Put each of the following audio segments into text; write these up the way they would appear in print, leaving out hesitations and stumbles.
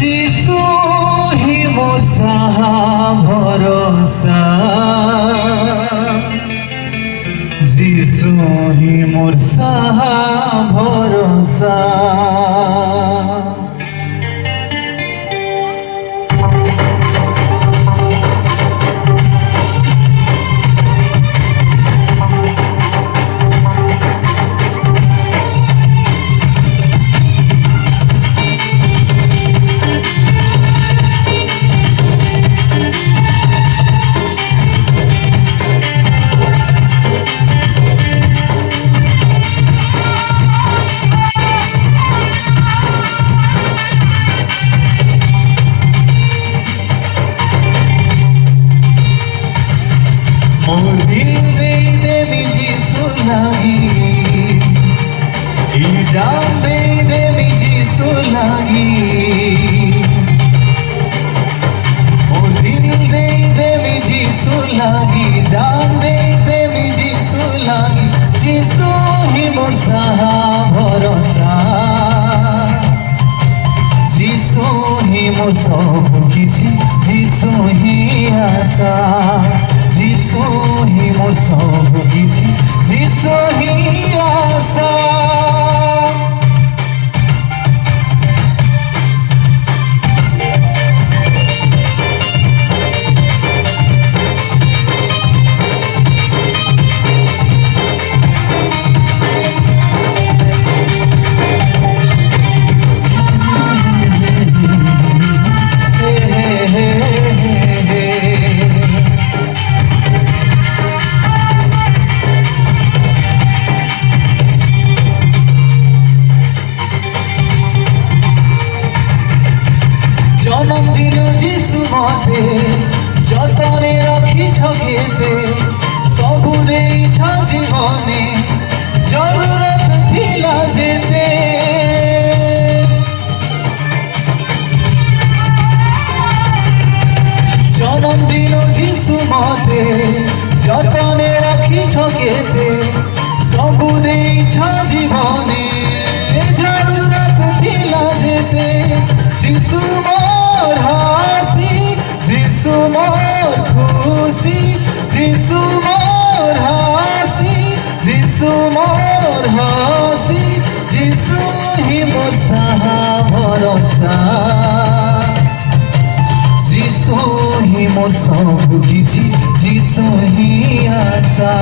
যিশু হি মোর সাহা ভরসা, যিশু হি মোর সাহা ভরসা। मोर दिल दे दे मिजी सुलागी, ई जान दे दे मिजी सुलागी। मोर दिल दे दे मिजी सुलागी, जान दे दे मिजी सुलागी। যিশু হি মোর সাহা ভরসা, যিশু হি মোর সব কিছু, যিশু হি আশা। যিশু হি মোর সব কিছু, যিশু হি আশা। জনম দিল যিশু মতে, যতনে রাখিছ কেতে, সবু ଦେଇଛ জীবনে, জরুরত ଥିଲା যেতে। জনম দিল যিশু মতে, যতনে রাখিছ কেতে, সবু ଦେଇଛ জীবনে, জরুরত ଥିଲା যেতে। যিশু মোর হাসি, যিশু মোর খুশি, যিশু মোর হাসি, যিশু মোর হাসি। যিশু হি মোর সাহা ভরসা, যিশু হি মোর সব কিছু, যিশু হি আশা।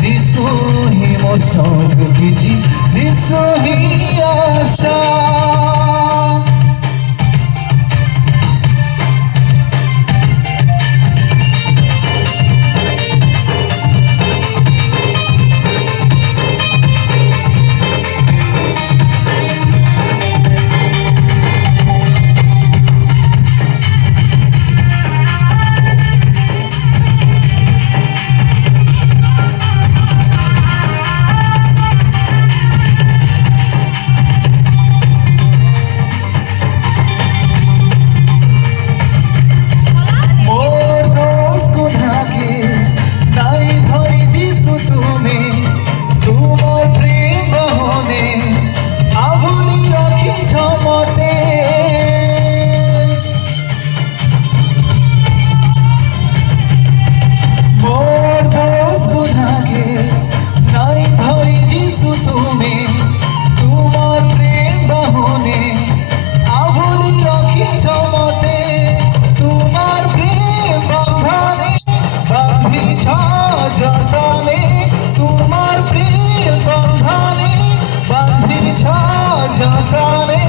যিশু হি মোর সব কিছু, যিশু হি আশা। যতনে তোমার প্রিয় বন্ধনে বাঁধিছ যতনে,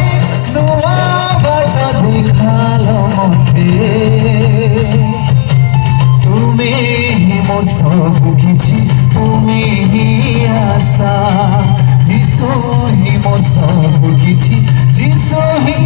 নূয়া বাট দেখালো মতে। তুমি হি মোর সব কিছু, তুমি হি আশা। যিশু হি মোর সব কিছু, যিশু হি